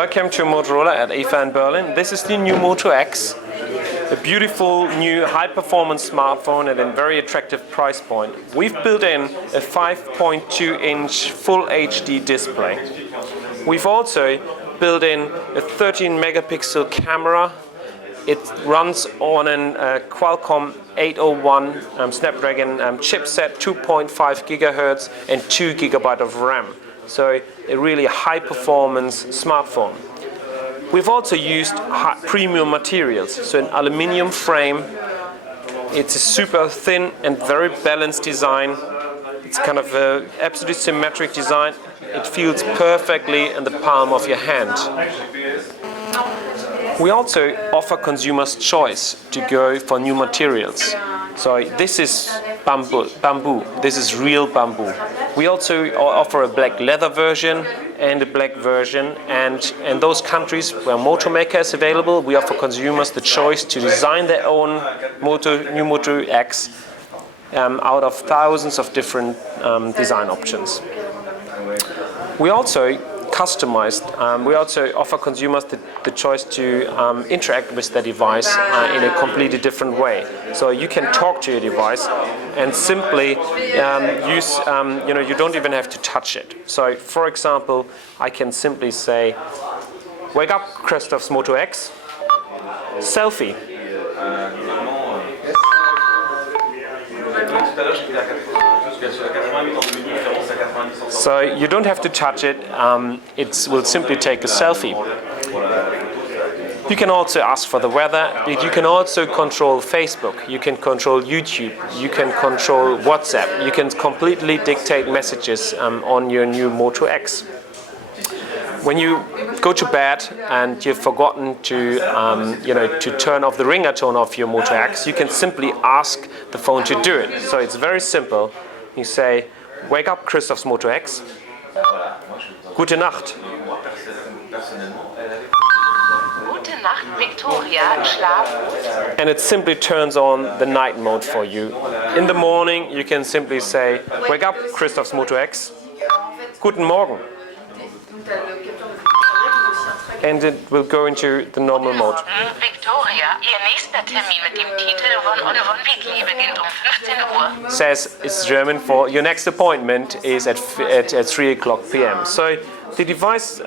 Welcome to Motorola at IFA in Berlin. This is the new Moto X, a beautiful new high-performance smartphone at a very attractive price point. We've built in a 5.2-inch Full HD display. We've also built in a 13-megapixel camera. It runs on a Qualcomm 801 Snapdragon chipset, 2.5 gigahertz and 2 GB of RAM. So a really high-performance smartphone. We've also used premium materials, so an aluminium frame. It's a super thin and very balanced design. It's kind of an absolutely symmetric design. It feels perfectly in the palm of your hand. We also offer consumers choice to go for new materials. So this is bamboo. This is real bamboo. We also offer a black leather version and a black version, and in those countries where Moto Maker is available, we offer consumers the choice to design their own new Moto X out of thousands of different design options. We also we also offer consumers the choice to interact with the device in a completely different way. So you can talk to your device and simply use, you don't even have to touch it. So for example, I can simply say, "Wake up, Christoph's Moto X, selfie." So you don't have to touch it, it will simply take a selfie. You can also ask for the weather, you can also control Facebook, you can control YouTube, you can control WhatsApp, you can completely dictate messages on your new Moto X. When you go to bed and you've forgotten to turn off the ringatone of your Moto X, you can simply ask the phone to do it. So it's very simple. You say, "Wake up, Christoph's Moto X. Gute Nacht." Gute Nacht, Victoria. Schlaf gut. And it simply turns on the night mode for you. In the morning, you can simply say, "Wake up, Christoph's Moto X. Guten Morgen." And it will go into the normal mode. Victoria, Ihr nächster Termin mit dem Titel Von Weekly beginnt 15 Uhr. Says it's German for your next appointment is at 3 o'clock p.m. So the device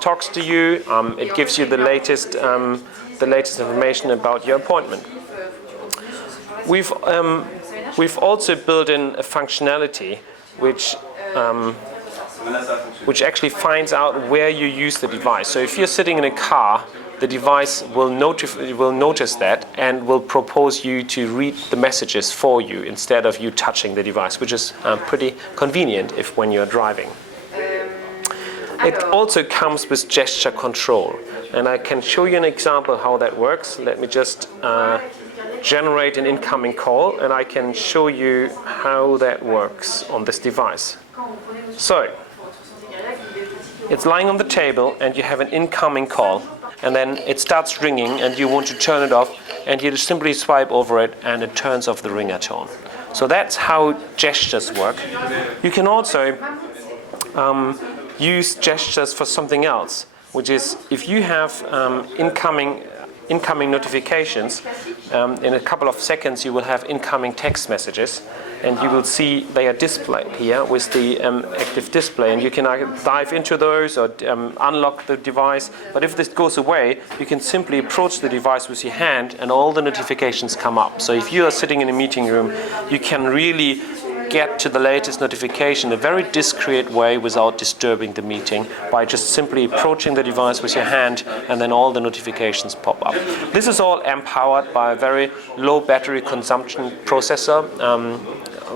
talks to you. It gives you the latest information about your appointment. We've also built in a functionality which actually finds out where you use the device. So if you're sitting in a car, the device will notice that and will propose you to read the messages for you instead of you touching the device, which is pretty convenient when you're driving. It also comes with gesture control, and I can show you an example how that works. Let me just generate an incoming call, and I can show you how that works on this device. So it's lying on the table and you have an incoming call, and then it starts ringing and you want to turn it off, and you just simply swipe over it and it turns off the ringatone. So that's how gestures work. You can also use gestures for something else, which is if you have incoming notifications, in a couple of seconds you will have incoming text messages, and you will see they are displayed here with the active display, and you can dive into those or unlock the device. But if this goes away, you can simply approach the device with your hand and all the notifications come up. So if you are sitting in a meeting room, you can really get to the latest notification in a very discreet way without disturbing the meeting by just simply approaching the device with your hand, and then all the notifications pop up. This is all empowered by a very low battery consumption processor,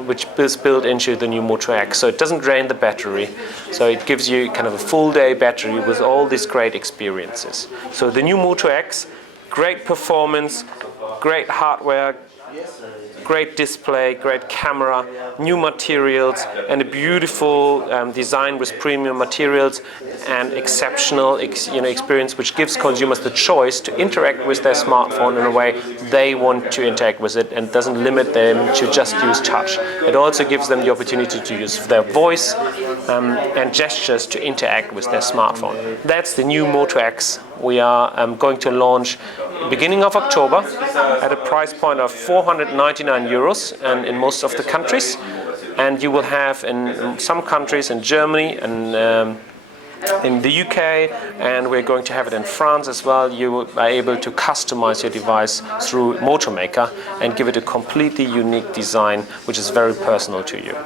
which is built into the new Moto X. So it doesn't drain the battery. So it gives you kind of a full day battery with all these great experiences. So the new Moto X, great performance, great hardware, great display, great camera, new materials, and a beautiful design with premium materials and exceptional experience, which gives consumers the choice to interact with their smartphone in a way they want to interact with it and doesn't limit them to just use touch. It also gives them the opportunity to use their voice and gestures to interact with their smartphone. That's the new Moto X we are going to launch beginning of October at a price point of 499 euros and in most of the countries. And you will have in some countries, in Germany and in the UK, and we're going to have it in France as well. You are able to customize your device through Motor Maker and give it a completely unique design which is very personal to you.